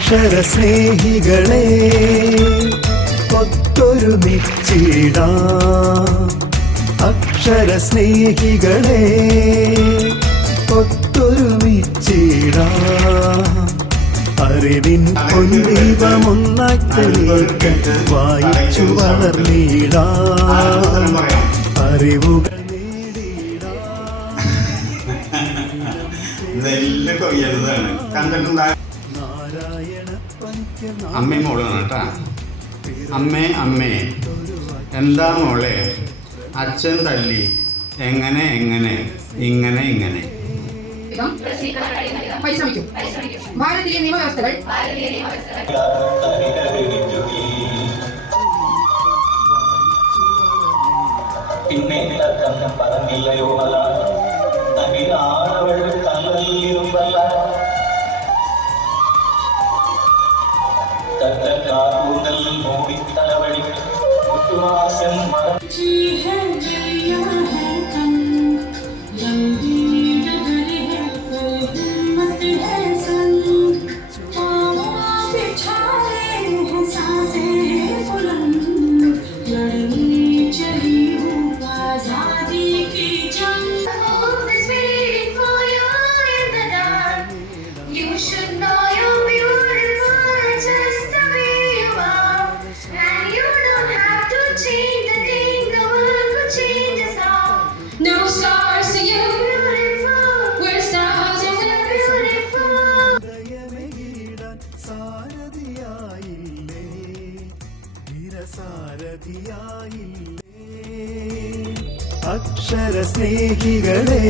അക്ഷര സ്നേഹികളെ ഒത്തൊരുമിച്ചിടാം. അക്ഷര സ്നേഹികളെ ഒത്തൊരുമിച്ചിടാം. അറിവിൻ പൊൻദീപമൊന്നായി തെളിയിക്കാൻ വായിച്ചു വളർന്നിടാം. അറിവുകൾ അമ്മേ മോളാണ് കേട്ടാ. അമ്മേ അമ്മേ എന്താ മോളെ അച്ഛൻ തല്ലി എങ്ങനെ എങ്ങനെ ഇങ്ങനെ ഇങ്ങനെ. പരിശ്രമിക്കും. ഭാരതീയ നിയമവ്യവസ്ഥകൾ പിന്നെ പറഞ്ഞില്ലയോ അല്ല ആണവൾ കല്ലിരുമ്പല്ല തട്ടക്കാറുകൾ മൂടി തലവടി കുറ്റുവാസം അക്ഷര സ്നേഹികളെ